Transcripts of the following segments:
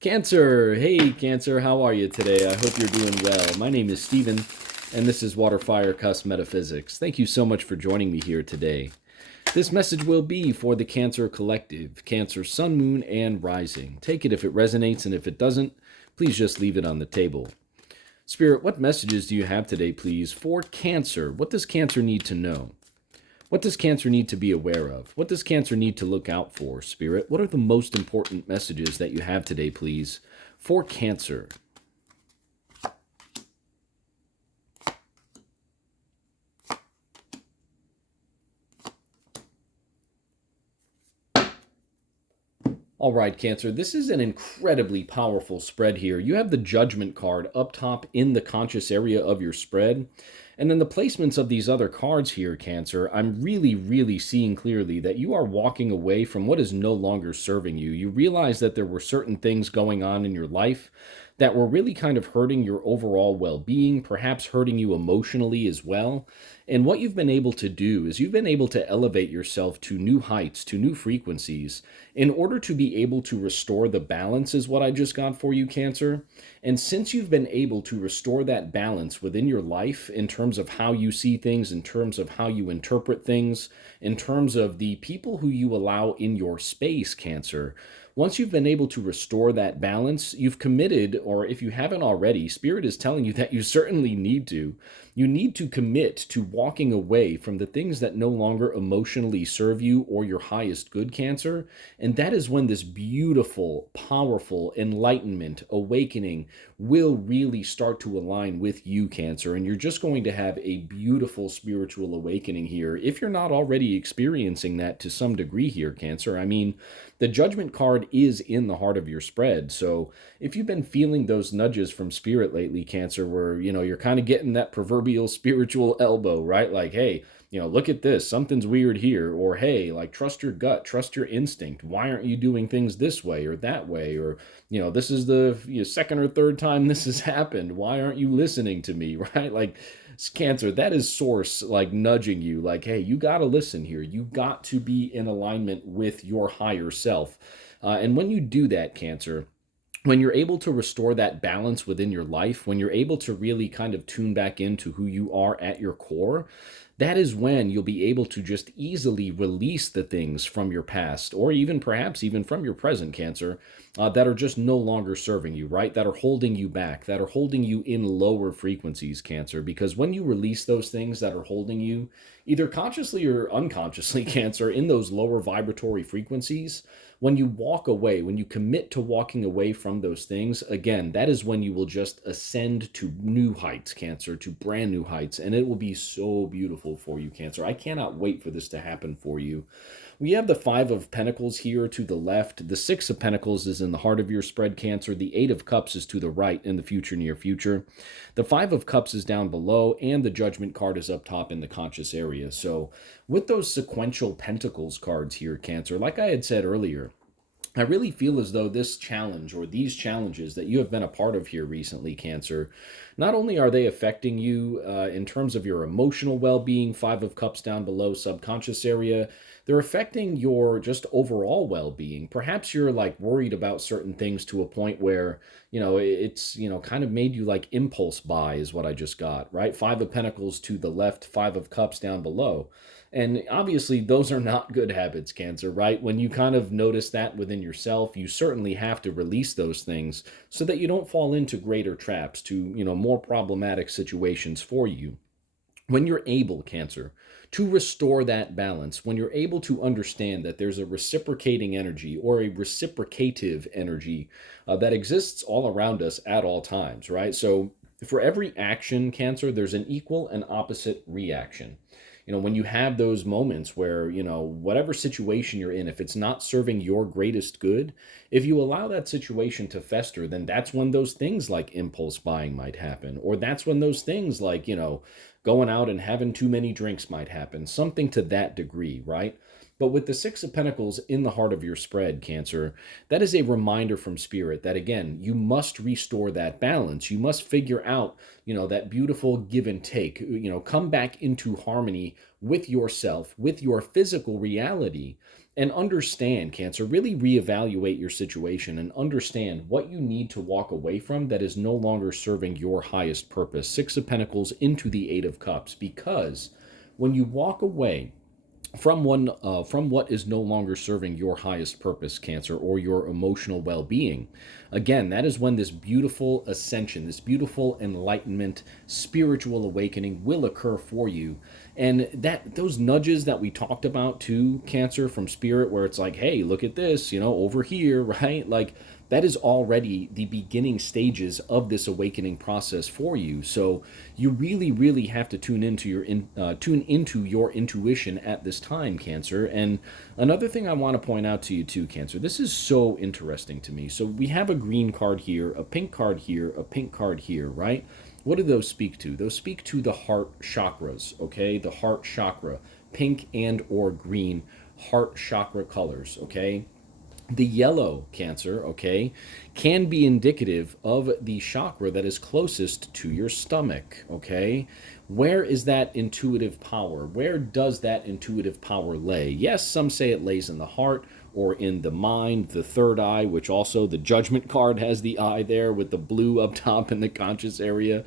Cancer! Hey, Cancer, how are you today? I hope you're doing well. My name is Steven, and this is WaterFireCusp Metaphysics. Thank you so much for joining me here today. This message will be for the Cancer Collective, Cancer Sun, Moon, and Rising. Take it if it resonates, and if it doesn't, please just leave it on the table. Spirit, what messages do you have today, please, for Cancer? What does Cancer need to know? What does Cancer need to be aware of? What does Cancer need to look out for, Spirit? What are the most important messages that you have today, please, for Cancer? All right, Cancer, this is an incredibly powerful spread here. You have the Judgment card up top in the conscious area of your spread. And then the placements of these other cards here, Cancer, I'm really seeing clearly that you are walking away from what is no longer serving you. You realize that there were certain things going on in your life that were really kind of hurting your overall well-being, perhaps hurting you emotionally as well. And what you've been able to do is you've been able to elevate yourself to new heights, to new frequencies, in order to be able to restore the balance, is what I just got for you, Cancer. And since you've been able to restore that balance within your life in terms of how you see things, in terms of how you interpret things, in terms of the people who you allow in your space, Cancer, once you've been able to restore that balance, you've committed, or if you haven't already, Spirit is telling you that you certainly need to. You need to commit to walking away from the things that no longer emotionally serve you or your highest good, Cancer. And that is when this beautiful, powerful enlightenment, awakening will really start to align with you, Cancer. And you're just going to have a beautiful spiritual awakening here if you're not already experiencing that to some degree here, Cancer. I mean, the Judgment card is in the heart of your spread. So if you've been feeling those nudges from Spirit lately, Cancer, where, you're kind of getting that proverbial spiritual elbow, right? Like, hey, look at this, something's weird here. Or, hey, like, trust your gut, trust your instinct. Why aren't you doing things this way or that way? Or, this is the second or third time this has happened. Why aren't you listening to me, right? Like, Cancer, that is source like nudging you, like, hey, you got to listen here. You got to be in alignment with your higher self. And when you do that, Cancer, when you're able to restore that balance within your life, when you're able to really kind of tune back into who you are at your core, that is when you'll be able to just easily release the things from your past, or even perhaps even from your present, Cancer, that are just no longer serving you, right? That are holding you back, that are holding you in lower frequencies, Cancer. Because when you release those things that are holding you, either consciously or unconsciously, Cancer, in those lower vibratory frequencies, when you walk away, when you commit to walking away from those things, again, that is when you will just ascend to new heights, Cancer, to brand new heights. And it will be so beautiful for you, Cancer. I cannot wait for this to happen for you. We have the Five of Pentacles here to the left. The Six of Pentacles is in the heart of your spread, Cancer. The Eight of Cups is to the right in the future, near future. The Five of Cups is down below, and the Judgment card is up top in the conscious area. So with those sequential Pentacles cards here, Cancer, like I had said earlier, I really feel as though this challenge, or these challenges that you have been a part of here recently, Cancer, not only are they affecting you in terms of your emotional well-being, Five of Cups down below, subconscious area, they're affecting your just overall well-being. Perhaps you're like worried about certain things to a point where, it's, kind of made you like impulse buy is what I just got, right? Five of Pentacles to the left, Five of Cups down below. And obviously, those are not good habits, Cancer, right? When you kind of notice that within yourself, you certainly have to release those things so that you don't fall into greater traps, to, more problematic situations for you. When you're able, Cancer, to restore that balance, when you're able to understand that there's a reciprocating energy or a reciprocative energy that exists all around us at all times, right? So for every action, Cancer, there's an equal and opposite reaction. When you have those moments where, whatever situation you're in, if it's not serving your greatest good, if you allow that situation to fester, then that's when those things like impulse buying might happen. Or that's when those things like, going out and having too many drinks might happen. Something to that degree, right? But with the Six of Pentacles in the heart of your spread, Cancer, that is a reminder from Spirit that, again, you must restore that balance. You must figure out, that beautiful give and take, come back into harmony with yourself, with your physical reality. And understand, Cancer, really reevaluate your situation and understand what you need to walk away from that is no longer serving your highest purpose. Six of Pentacles into the Eight of Cups, because when you walk away from what is no longer serving your highest purpose, Cancer, or your emotional well-being, again, that is when this beautiful ascension, this beautiful enlightenment, spiritual awakening will occur for you. And that those nudges that we talked about too, Cancer, from spirit, where it's like, hey, look at this, over here, right? Like, that is already the beginning stages of this awakening process for you. So you really, really have to tune into your intuition at this time, Cancer. And another thing I want to point out to you too, Cancer, this is so interesting to me. So we have a green card here, a pink card here, a pink card here, right? What do those speak to? Those speak to the heart chakras, okay? The heart chakra, pink and or green heart chakra colors, okay? The yellow, Cancer, okay, can be indicative of the chakra that is closest to your stomach, okay? Where is that intuitive power? Where does that intuitive power lay? Yes, some say it lays in the heart or in the mind, the third eye, which also the Judgment card has the eye there with the blue up top in the conscious area.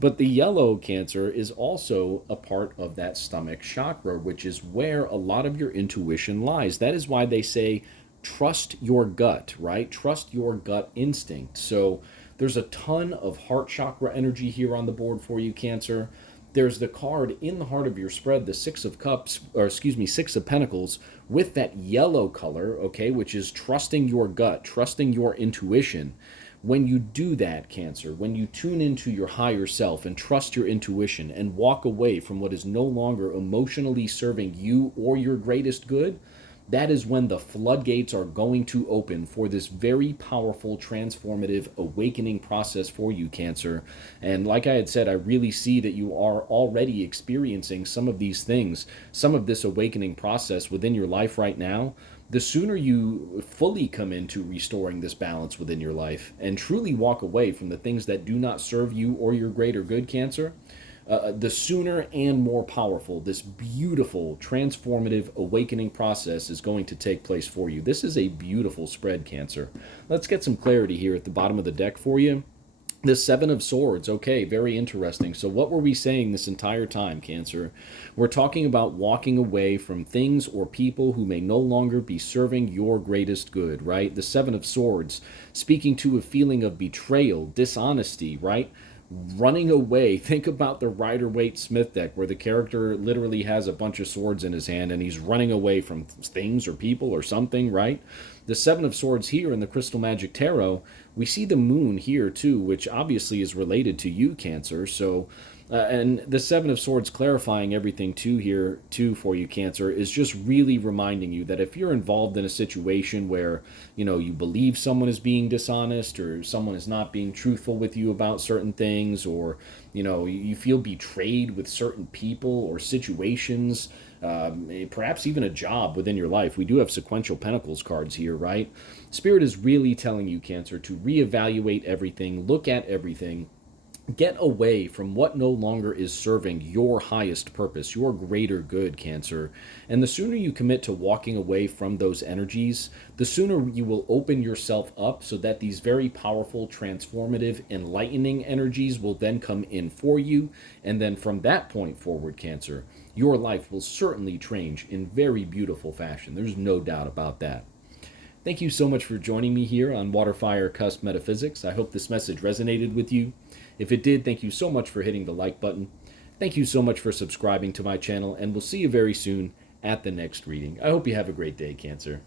But the yellow, Cancer, is also a part of that stomach chakra, which is where a lot of your intuition lies. That is why they say trust your gut, right? Trust your gut instinct. So there's a ton of heart chakra energy here on the board for you, Cancer. There's the card in the heart of your spread, the Six of Cups, or excuse me, Six of Pentacles, with that yellow color, okay, which is trusting your gut, trusting your intuition. When you do that, Cancer, when you tune into your higher self and trust your intuition and walk away from what is no longer emotionally serving you or your greatest good, that is when the floodgates are going to open for this very powerful, transformative awakening process for you, Cancer. And like I had said, I really see that you are already experiencing some of these things, some of this awakening process within your life right now. The sooner you fully come into restoring this balance within your life and truly walk away from the things that do not serve you or your greater good, Cancer, the sooner and more powerful this beautiful transformative awakening process is going to take place for you. This is a beautiful spread, Cancer. Let's get some clarity here at the bottom of the deck for you. The Seven of Swords. Okay, very interesting. So what were we saying this entire time, Cancer? We're talking about walking away from things or people who may no longer be serving your greatest good, right? The Seven of Swords, speaking to a feeling of betrayal, dishonesty, right? Running away. Think about the Rider-Waite-Smith deck where the character literally has a bunch of swords in his hand and he's running away from things or people or something, right? The Seven of Swords here in the Crystal Magic Tarot, we see the moon here too, which obviously is related to you, Cancer. So and the Seven of Swords clarifying everything too here too for you, Cancer, is just really reminding you that if you're involved in a situation where, you believe someone is being dishonest or someone is not being truthful with you about certain things, or, you feel betrayed with certain people or situations, perhaps even a job within your life. We do have sequential pentacles cards here, right? Spirit is really telling you, Cancer, to reevaluate everything, look at everything, get away from what no longer is serving your highest purpose, your greater good, Cancer. And the sooner you commit to walking away from those energies, the sooner you will open yourself up so that these very powerful, transformative, enlightening energies will then come in for you. And then from that point forward, Cancer, your life will certainly change in very beautiful fashion. There's no doubt about that. Thank you so much for joining me here on Waterfire Cusp Metaphysics. I hope this message resonated with you. If it did, thank you so much for hitting the like button. Thank you so much for subscribing to my channel, and we'll see you very soon at the next reading. I hope you have a great day, Cancer.